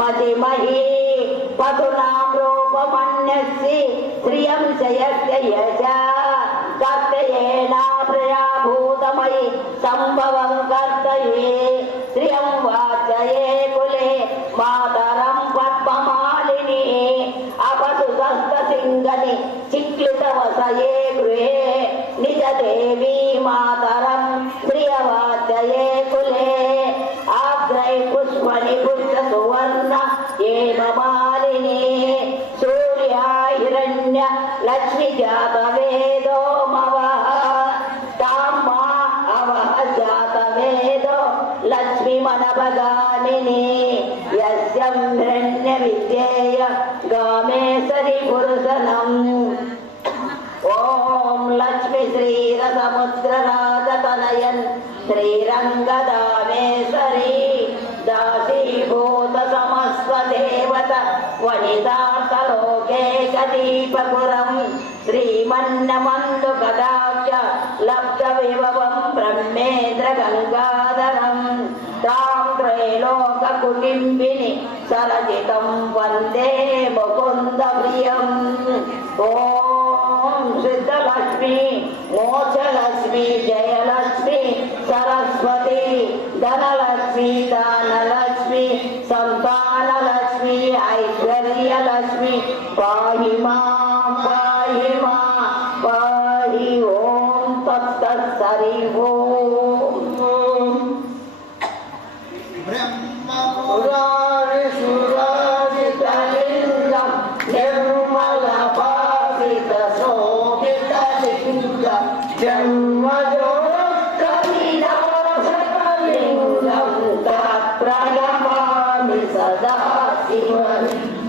मतिमही पशूनां रूपमन्यस्य श्रियं शयस्य यशा कर्तयेन प्रयाभूतमयि संभवं कर्तये श्रियं वाचये कुले मातरं पद्ममालिनी अपसुतस्तसिंगनि चिक्लितवसये गृहे निजदेवी मातरं प्रियवाचये कुले आग्रै पुष्पणि पुष्पसुवर्ण हेममालिनी सूर्या हिरण्य लक्ष्मी जातवेदो मवः ताम्मा अवः जातवेदो लक्ष्मी मनभगामिनी यस्यं हिरण्यविद्येय गामेसरि पुरुषनम् ॐ लक्ष्मी श्रीरसमुद्रराजतनयन् श्रीरङ्गदामेश्वरी दासीभूत समस्वदेवत वनितार्थलोकेकदीपपुरं श्रीमन्नमन्दुकटाक्ष लब्धविभवं ब्रह्मेन्द्रगङ्गाधरं तां त्रैलोककुटिम्बिनि सरजितं वन्दे मुकुन्दप्रियम् ॐ सिद्धलक्ष्मी मोक्षलक्ष्मी जयलक्ष्मी सरस्वती धनलक्ष्मी दानलक्ष्मी संतानलक्ष्मी ऐश्वर्यलक्ष्मी पाहि मां पाहि ॐ तत्सरि प्रणमामि सदा शिवम्।